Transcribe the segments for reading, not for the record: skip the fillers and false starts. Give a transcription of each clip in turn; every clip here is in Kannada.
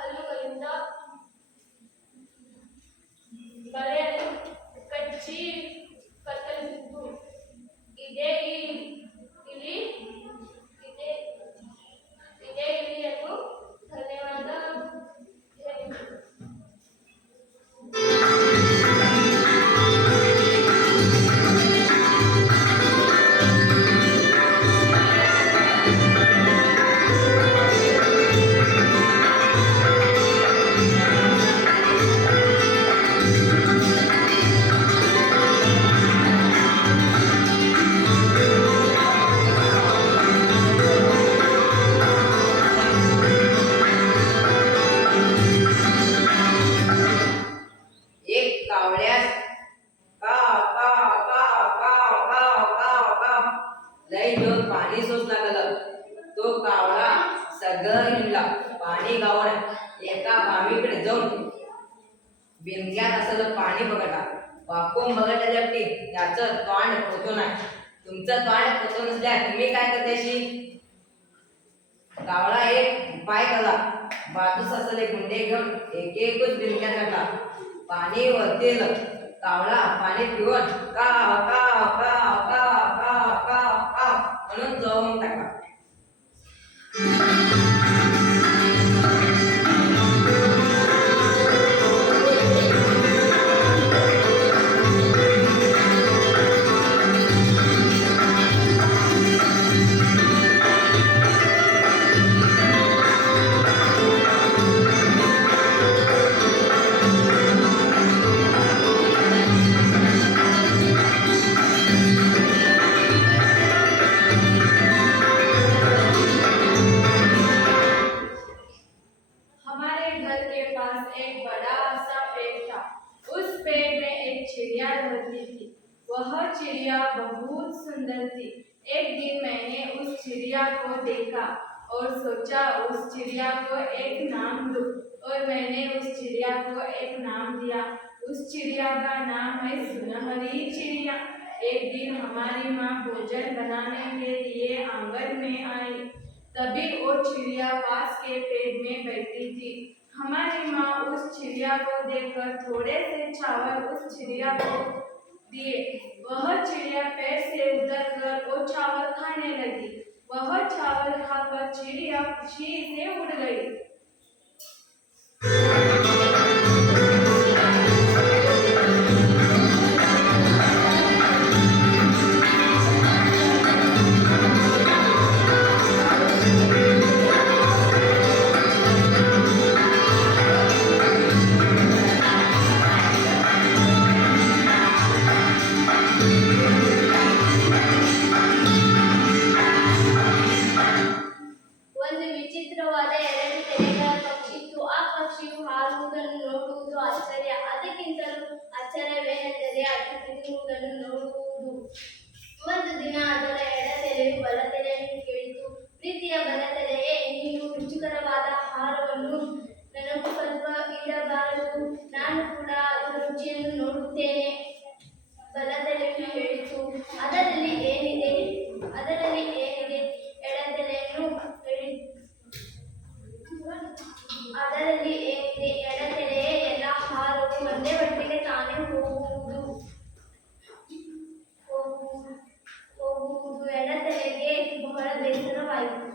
ಹಲ್ಲುಗಳಿಂದ ಬರೆಯಲು ಕಚ್ಚಿ ಕತ್ತರಿಸಿತು. ಇದೇ ಇಲಿ ಇದೇ ಇದೇ ಇಲಿಯನ್ನು ಧನ್ಯವಾದ ಹೇಳಿತು. एक कावळ्यास काव काव काव काव काव काव काव लई जोर पाणी सोस लागलं. तो कावळा सगळं हिंडला. पाणी गावण एका बावीकडे जाऊन बिंद्यात असलेलं पाणी बघता. वाकून बघण्यासाठी त्याचं तोंड पोचून आहे. तुमचं तोंड पोचून नसल्यास तुम्ही काय करतायशी? कावळा एक उपाय केला. बाजूस असलेले गुंडे घेऊन एक एकच बिंद्यात घातला. पाणी वरतेल. कावळा पाणी पिऊन काव काव काव काव काव काव काव म्हणून जाऊन टाकला. हमारे घर के पास एक बड़ा सा पेड़ था। उस पेड़ में एक चिड़िया रहती थी। वह चिड़िया बहुत सुंदर थी। एक दिन मैंने उस चिड़िया को देखा और सोचा उस चिड़िया को एक नाम दूं, और मैंने उस चिड़िया को एक नाम दिया। उस चिड़िया का नाम है सुनहरी चिड़िया। एक दिन हमारी माँ भोजन बनाने के लिए आंगन में आई। तभी वो चिड़िया पास के पेड़ में बैठी थी। हमारी माँ उस चिड़िया को देखकर थोड़े से चावल उस चिड़िया को दिए। वह चिड़िया पेड़ से उतरकर वो चावल खाने लगी। वह चावल खाकर चिड़िया खुशी से उड़ गई। ಒಂದು ವಿಚಿತ್ರವಾದ ಎರಡು ತಲೆಗಳ ಪಕ್ಷಿತ್ತು. ಆ ಪಕ್ಷಿಯು ಹಾರುವುದನ್ನು ನೋಡುವುದು ಆಶ್ಚರ್ಯ. ಅದಕ್ಕಿಂತಲೂ ಆಶ್ಚರ್ಯವೇನೆಂದರೆ ಅದು ತಿನ್ನುವುದನ್ನು ನೋಡುವುದು. ಒಂದು ದಿನ ಅದರ ಎಡತಲೆಯು ಬಲತಲೆಯನ್ನು ಕೇಳಿತು. ಪ್ರೀತಿಯ ಬಲತಲೆಯೇ, ನೀನು ರುಚಿಕರವಾದ ಆಹಾರವನ್ನು ನನಗೂ ಸ್ವಲ್ಪ ಇಡಬಾರದು? ನಾನು ಕೂಡ ಅದರ ರುಚಿಯನ್ನು ನೋಡುತ್ತೇನೆ. ಬಲತಲೆಯು ಹೇಳಿತು. ಅದರಲ್ಲಿ ಏನಿದೆ? ಎಡತಲೆಯೇ, ಎಲ್ಲ ಆಹಾರವು ಒಂದೇ ಹೊಟ್ಟೆಗೆ ತಾನೇ ಹೋಗುವುದು. ಎಡತಲೆಗೆ ಬಹಳ ಬೇಸರವಾಯಿತು.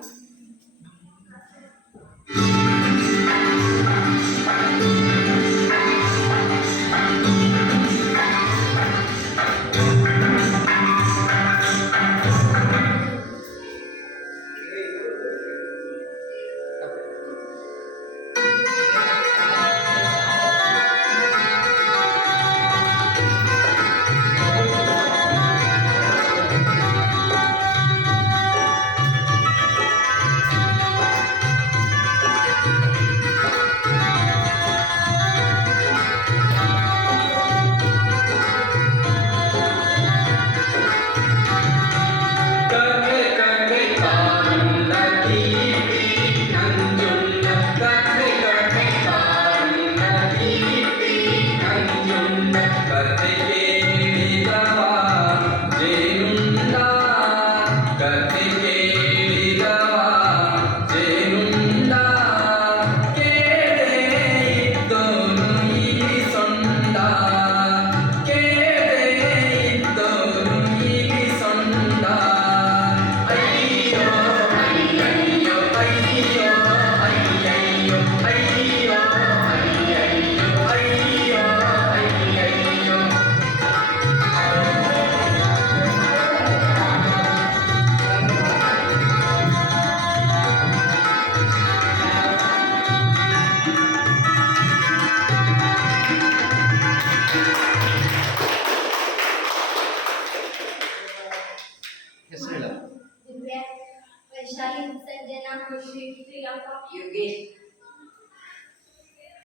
ಯೋಗೇಶ್